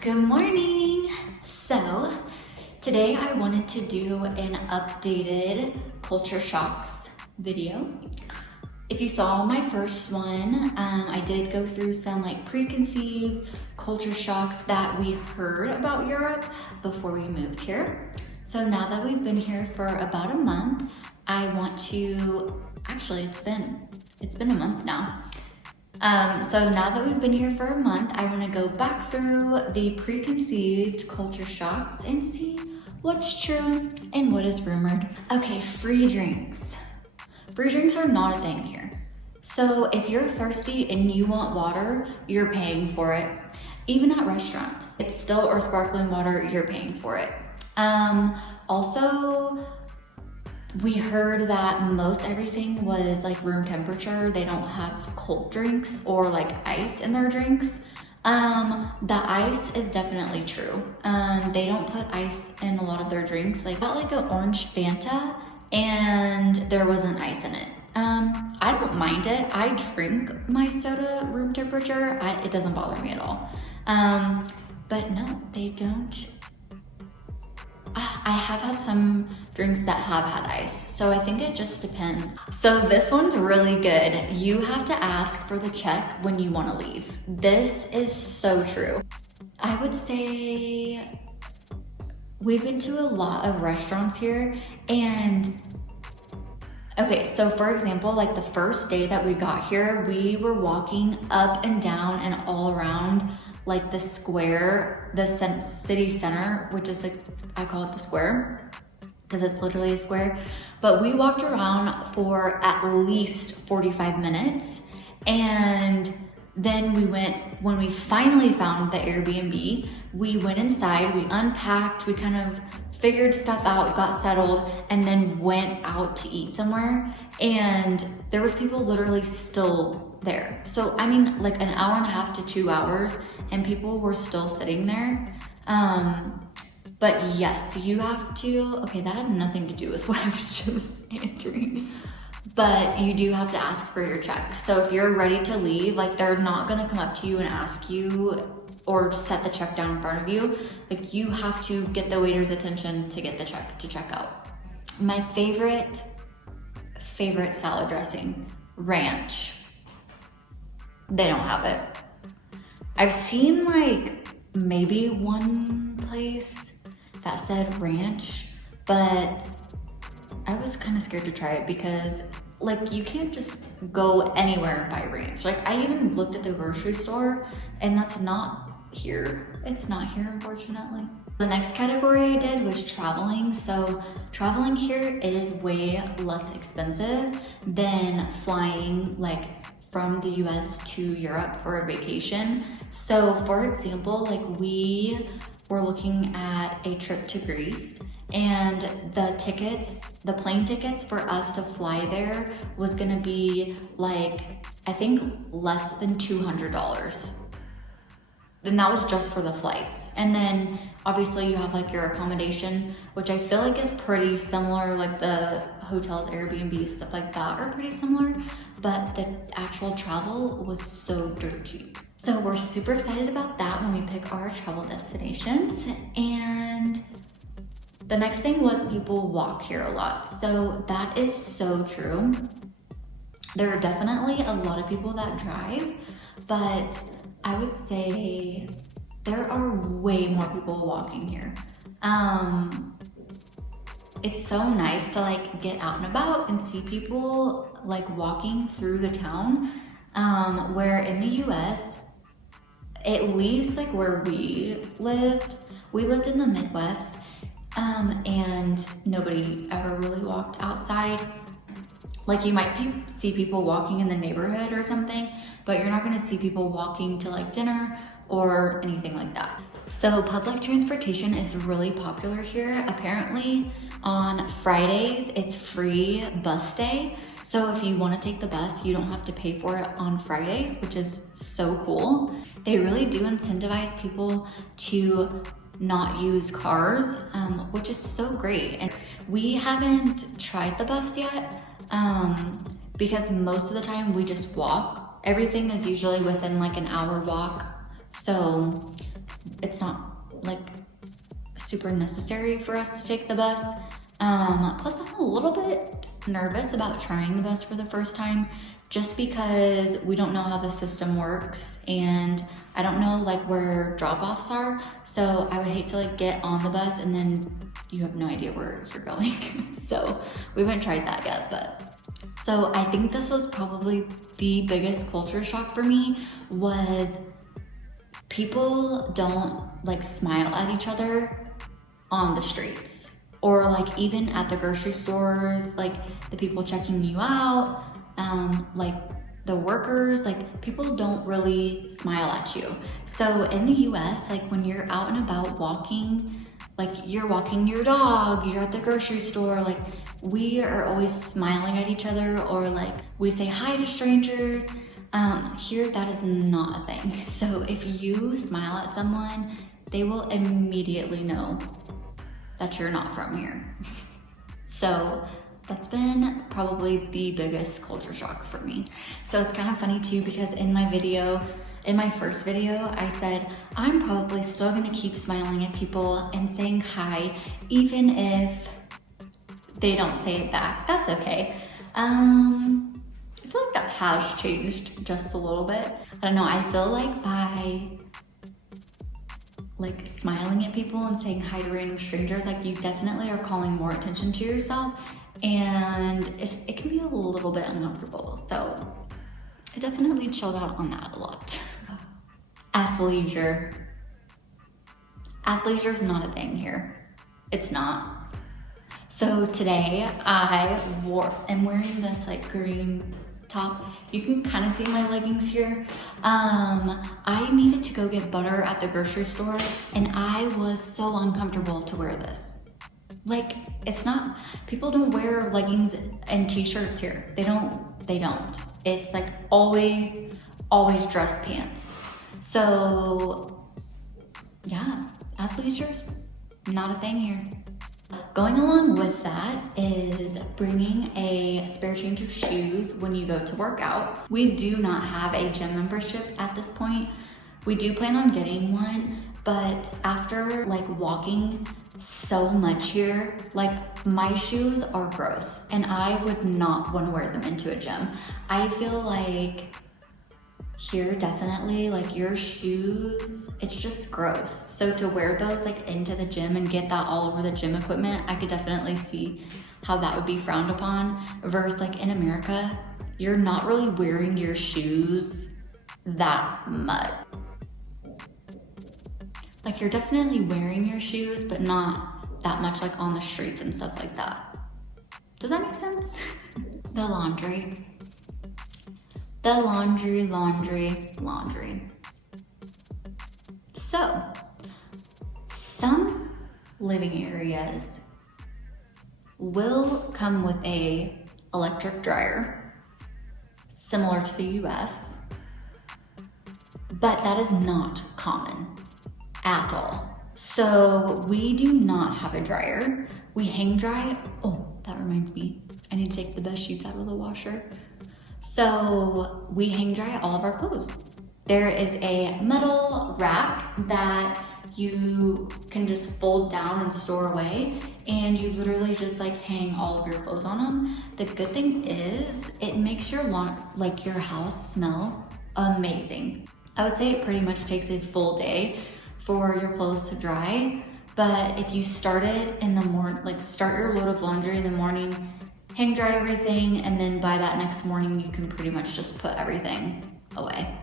Good morning. So today I wanted to do an updated culture shocks video. If you saw my first one, I did go through some like preconceived culture shocks that we heard about Europe before we moved here. So now that we've been here for about a month, I want to, actually it's been a month now. So now that we've been here for a month, I want to go back through the preconceived culture shocks and see what's true and what is rumored. Okay, free drinks. Free drinks are not a thing here. So if you're thirsty and you want water, you're paying for it. Even at restaurants, it's still or sparkling water, you're paying for it. Also, we heard that most everything was like room temperature. They don't have cold drinks or like ice in their drinks. The ice is definitely true. They don't put ice in a lot of their drinks. Like, I got like an orange Fanta and there wasn't ice in it. I don't mind it. I drink my soda room temperature. It doesn't bother me at all. But no, they don't. I have had some drinks that have had ice, so I think it just depends. So this one's really good. You have to ask for the check when you want to leave. This is so true. I would say we've been to a lot of restaurants here, and okay, so for example, like the first day that we got here, we were walking up and down and all around like the square, the city center, which is like, I call it the square because it's literally a square. But we walked around for at least 45 minutes. And then we went, when we finally found the Airbnb, we went inside, we unpacked, we kind of figured stuff out, got settled, and then went out to eat somewhere. And there was people literally still there. So I mean, like an hour and a half to 2 hours, and people were still sitting there. But yes, you have to, okay, that had nothing to do with what I was just answering, but you do have to ask for your check. So if you're ready to leave, like they're not gonna come up to you and ask you or set the check down in front of you. Like you have to get the waiter's attention to get the check to check out. My favorite salad dressing, ranch. They don't have it. I've seen like maybe one place that said ranch, but I was kind of scared to try it because like you can't just go anywhere and buy ranch. Like I even looked at the grocery store and that's not here. It's not here, unfortunately. The next category I did was traveling. So traveling here is way less expensive than flying like from the US to Europe for a vacation. So for example, like we were looking at a trip to Greece, and the plane tickets for us to fly there was gonna be like, I think less than $200. Then that was just for the flights. And then obviously you have like your accommodation, which I feel like is pretty similar, like the hotels, Airbnb, stuff like that are pretty similar, but the actual travel was so dirt cheap. So we're super excited about that when we pick our travel destinations. And the next thing was people walk here a lot. So that is so true. There are definitely a lot of people that drive, but I would say there are way more people walking here. It's so nice to like get out and about and see people like walking through the town, where in the US, at least like where we lived in the Midwest, and nobody ever really walked outside. Like you might see people walking in the neighborhood or something, but you're not gonna see people walking to like dinner or anything like that. So public transportation is really popular here. Apparently on Fridays, it's free bus day. So if you wanna take the bus, you don't have to pay for it on Fridays, which is so cool. They really do incentivize people to not use cars, which is so great. And we haven't tried the bus yet, because most of the time we just walk. Everything is usually within like an hour walk. So it's not like super necessary for us to take the bus. Plus I'm a little bit nervous about trying the bus for the first time, just because we don't know how the system works and I don't know like where drop-offs are. So I would hate to like get on the bus and then you have no idea where you're going. So we haven't tried that yet, but. So I think this was probably the biggest culture shock for me, was people don't like smile at each other on the streets, or like even at the grocery stores, like the people checking you out, like the workers, like people don't really smile at you. So in the US, like when you're out and about walking, like you're walking your dog, you're at the grocery store, like we are always smiling at each other, or like we say hi to strangers. Here that is not a thing. So if you smile at someone, they will immediately know that you're not from here. So that's been probably the biggest culture shock for me. So it's kind of funny too, because in my first video, I said, I'm probably still gonna keep smiling at people and saying hi, even if they don't say it back. That's okay. I feel like that has changed just a little bit. I don't know, I feel like by like smiling at people and saying hi to random strangers, like you definitely are calling more attention to yourself, and it can be a little bit uncomfortable. So I definitely chilled out on that a lot. Athleisure. Athleisure is not a thing here. It's not. So today I'm wearing this like green top. You can kind of see my leggings here. I needed to go get butter at the grocery store, and I was so uncomfortable to wear this. Like, it's not, people don't wear leggings and t-shirts here. They don't. It's like always dress pants. So yeah, athleisure's not a thing here. Going along with that is bringing a spare change of shoes when you go to work out. We do not have a gym membership at this point. We do plan on getting one, but after like walking so much here, like my shoes are gross and I would not want to wear them into a gym. I feel like here definitely like your shoes, it's just gross. So to wear those like into the gym and get that all over the gym equipment, I could definitely see how that would be frowned upon. Versus like in America, you're not really wearing your shoes that much. Like you're definitely wearing your shoes, but not that much like on the streets and stuff like that. Does that make sense? The laundry. The laundry. So, some living areas will come with a electric dryer, similar to the US, but that is not common at all. So we do not have a dryer. We hang dry. Oh, that reminds me, I need to take the best sheets out of the washer. So we hang dry all of our clothes. There is a metal rack that you can just fold down and store away, and you literally just like hang all of your clothes on them. The good thing is it makes your your house smell amazing. I would say it pretty much takes a full day for your clothes to dry, but if you start it in the morning, like start your load of laundry in the morning, hang dry everything, and then by that next morning, you can pretty much just put everything away.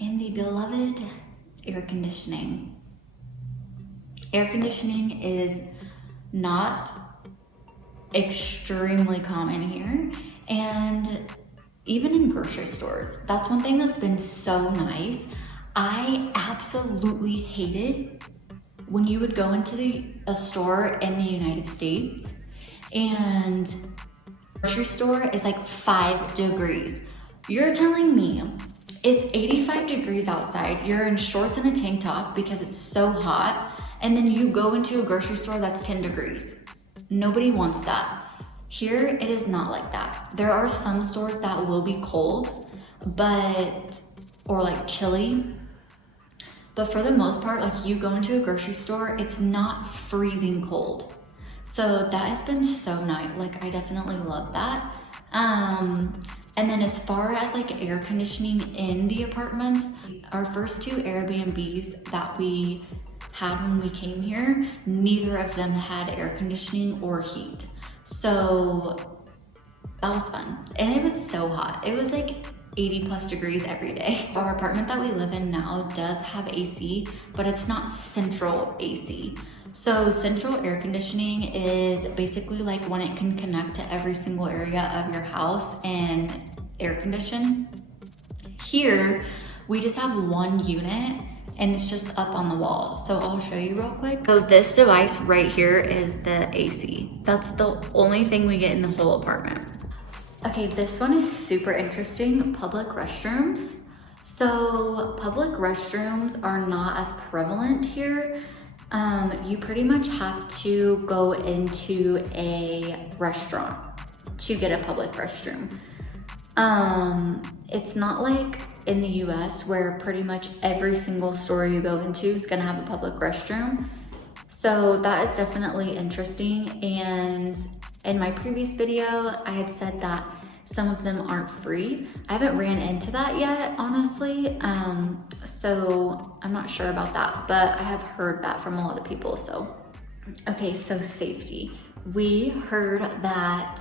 And the beloved air conditioning. Air conditioning is not extremely common here, and even in grocery stores. That's one thing that's been so nice. I absolutely hated when you would go into a store in the United States and grocery store is like 5 degrees. You're telling me it's 85 degrees outside, you're in shorts and a tank top because it's so hot, and then you go into a grocery store that's 10 degrees. Nobody wants that. Here, it is not like that. There are some stores that will be cold, or like chilly, But for the most part, like you go into a grocery store, it's not freezing cold. So that has been so nice. Like I definitely love that. And then as far as like air conditioning in the apartments, our first 2 Airbnbs that we had when we came here, neither of them had air conditioning or heat. So that was fun. And it was so hot. It was like 80+ degrees every day. Our apartment that we live in now does have AC, but it's not central AC. So central air conditioning is basically like when it can connect to every single area of your house and air condition. Here, we just have 1 unit and it's just up on the wall. So I'll show you real quick. So this device right here is the AC. That's the only thing we get in the whole apartment. Okay, this one is super interesting, public restrooms. So public restrooms are not as prevalent here. You pretty much have to go into a restaurant to get a public restroom. It's not like in the US where pretty much every single store you go into is gonna have a public restroom. So that is definitely interesting. And in my previous video, I had said that some of them aren't free. I haven't ran into that yet, honestly. So I'm not sure about that, but I have heard that from a lot of people, so. Okay, so safety. We heard that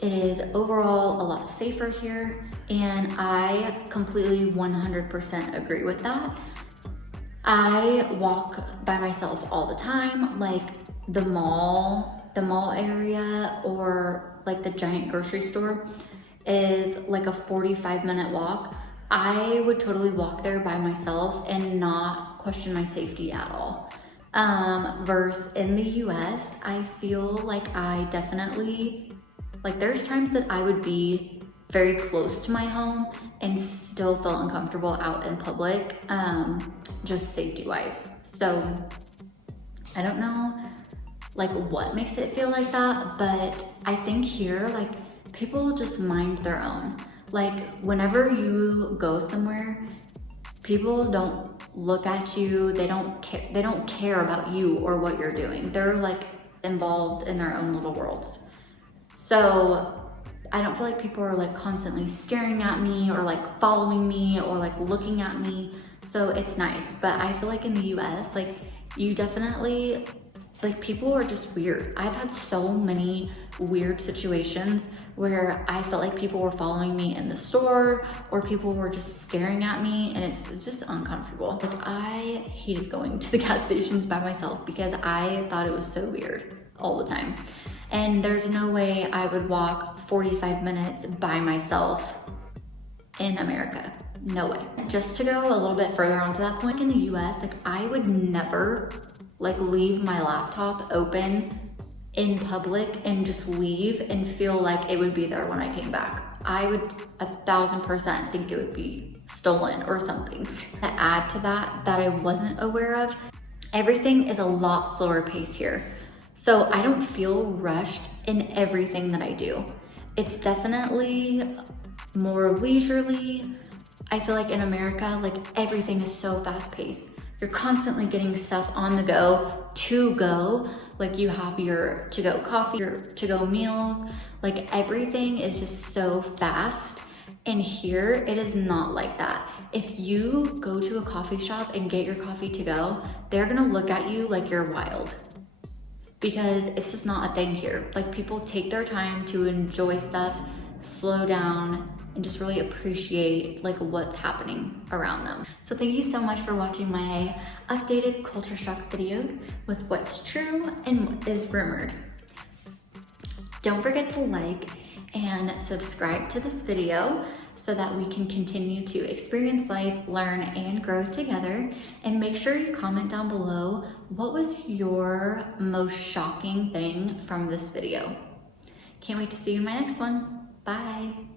it is overall a lot safer here, and I completely 100% agree with that. I walk by myself all the time, like the mall area or like the giant grocery store is like a 45-minute walk. I would totally walk there by myself and not question my safety at all. Versus in the US, I feel like I definitely, like there's times that I would be very close to my home and still feel uncomfortable out in public, just safety-wise. So I don't know like what makes it feel like that, but I think here, like people just mind their own. Like whenever you go somewhere, people don't look at you, they don't care about you or what you're doing. They're like involved in their own little worlds. So I don't feel like people are like constantly staring at me or like following me or like looking at me. So it's nice. But I feel like in the US, like you definitely, like people are just weird. I've had so many weird situations where I felt like people were following me in the store or people were just staring at me, and it's just uncomfortable. Like I hated going to the gas stations by myself because I thought it was so weird all the time. And there's no way I would walk 45 minutes by myself in America. No way. Just to go a little bit further onto that point, in the US, like I would never like leave my laptop open in public and just leave and feel like it would be there when I came back. I would 1000% think it would be stolen or something. To add to that I wasn't aware of, everything is a lot slower pace here. So I don't feel rushed in everything that I do. It's definitely more leisurely. I feel like in America, like everything is so fast paced. You're constantly getting stuff on the go, to go. Like you have your to-go coffee, your to-go meals, like everything is just so fast. And here, it is not like that. If you go to a coffee shop and get your coffee to go, they're gonna look at you like you're wild. Because it's just not a thing here. Like people take their time to enjoy stuff, slow down, and just really appreciate like what's happening around them. So thank you so much for watching my updated culture shock videos with what's true and what is rumored. Don't forget to like and subscribe to this video so that we can continue to experience life, learn, and grow together. And make sure you comment down below, what was your most shocking thing from this video? Can't wait to see you in my next one. Bye.